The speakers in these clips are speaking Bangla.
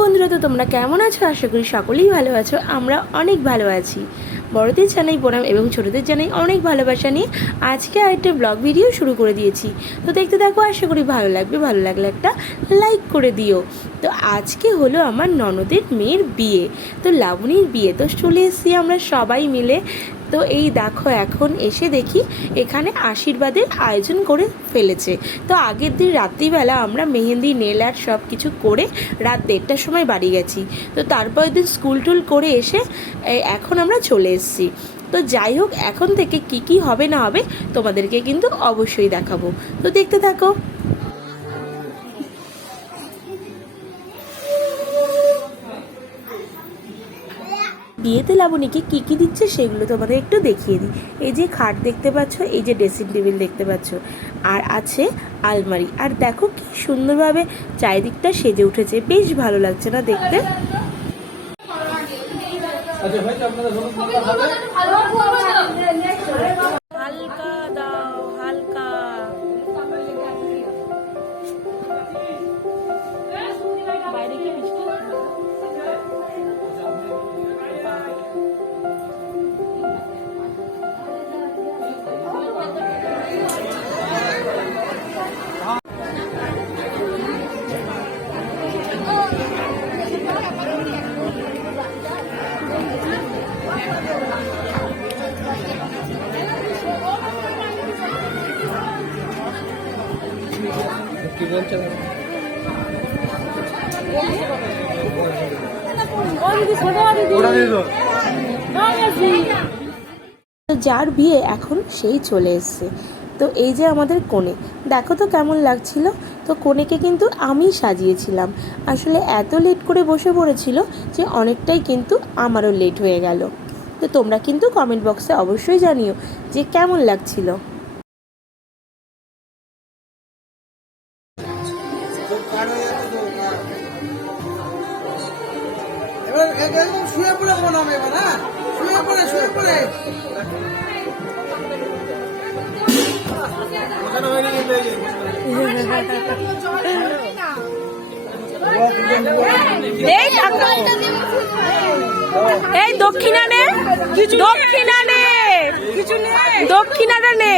বন্ধুরা, তো তোমরা কেমন আছো? আশা করি সকলেই ভালো আছো। আমরা অনেক ভালো আছি। বড়দের জানাই প্রণাম এবং ছোটদের জানাই অনেক ভালোবাসা নিয়ে আজকে আরেকটা ব্লগ ভিডিও শুরু করে দিয়েছি। তো দেখতে থাকো, আশা করি ভালো লাগবে। ভালো লাগলে একটা লাইক করে দিও। তো আজকে হলো আমার ননদের মেয়ের বিয়ে। তো লাবণীর বিয়ে। তো চলে এসেছি আমরা সবাই মিলে। তো এই দেখো, এখন এসে দেখি এখানে আশীর্বাদের আয়োজন করে ফেলেছে। তো আগের দিন রাত্রিবেলা আমরা মেহেন্দি, নেল আর্ট সব কিছু করে রাত দেড়টার সময় বাড়ি গেছি। তো তারপর দিন স্কুল টুল করে এসে এখন আমরা চলে এসেছি। তো যাই হোক, এখন থেকে কি কি হবে না হবে তোমাদেরকে কিন্তু অবশ্যই দেখাবো। তো দেখতে থাকো। বিয়েতে লাবণীকে কী কী দিচ্ছে সেগুলো তোমাদের একটু দেখিয়ে দিই। এই যে খাট দেখতে পাচ্ছ, এই যে ড্রেসিং টেবিল দেখতে পাচ্ছ, আর আছে আলমারি। আর দেখো কি সুন্দরভাবে চারিদিকটা সেজে উঠেছে। বেশ ভালো লাগছে না দেখতে? আচ্ছা ভাই আপনারা কি বলছেন যার বিয়ে এখন সেই চলে এসছে। তো এই যে আমাদের কোণে দেখো তো কেমন লাগছিল। তো কোণেকে কিন্তু আমি সাজিয়েছিলাম। আসলে এত লেট করে বসে পড়েছিল যে অনেকটাই কিন্তু আমারও লেট হয়ে গেল। তো তোমরা কিন্তু কমেন্ট বক্সে অবশ্যই জানিও যে কেমন লাগছিল। এবার একদম শুয়ে পড়ে শুয়ে শুয়ে পড়ে এই দক্ষিণা নে দক্ষিণা দক্ষিণাটা নে।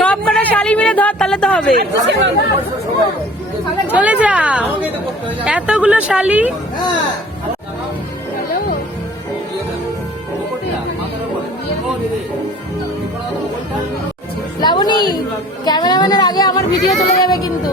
সব কটা শালি মিলে ধর, তাহলে তো হবে। চলে যা। এতগুলো শালি। লাবণী, ক্যামেরাম্যানের আগে আমার ভিডিও চলে যাবে কিন্তু।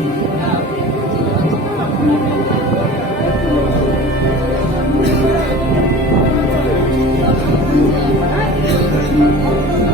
Thank you.